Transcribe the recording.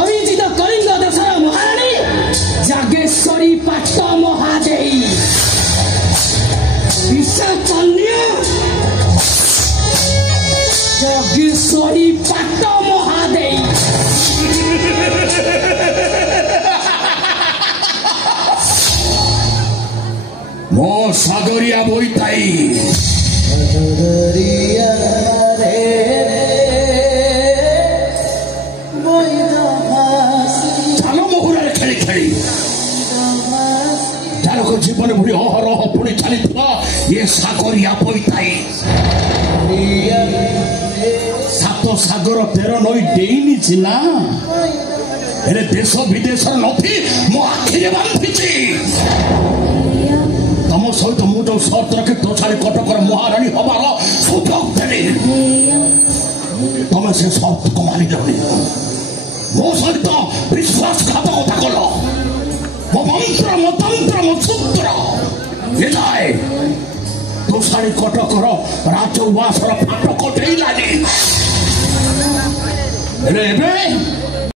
অরিজিত কলিঙ্গ দেশর মহারানী জাগেশ্বরী পাট্ট মহাদেই বিশ্বকন্যা জাগেশ্বরী পাট্ট মহাদেই মো সাগরিয়া বইতাই জানো মহুরার খেলি খেলি যারক জীবন ভুড়ি অহরহ পুড়ি চালিথিবা ইয়ে সাগরিয়া বইতাই সাত সাগর 13 নই ডেইনিছি না এরে দেশ বিদেশর নথি মো আখিরে বাঁধিছি तम सहित मु जो सर्त रखे तो छाड़ी कटकर महाराणी हबार सुजोग देली तमें से सर्त को मानिलनि मो सहित विश्वासघातकता कल मो मंत्र मो तंत्र मो सूत्र जाए तो छाड़ी कटकर राजउवासर फाटक डेइलानी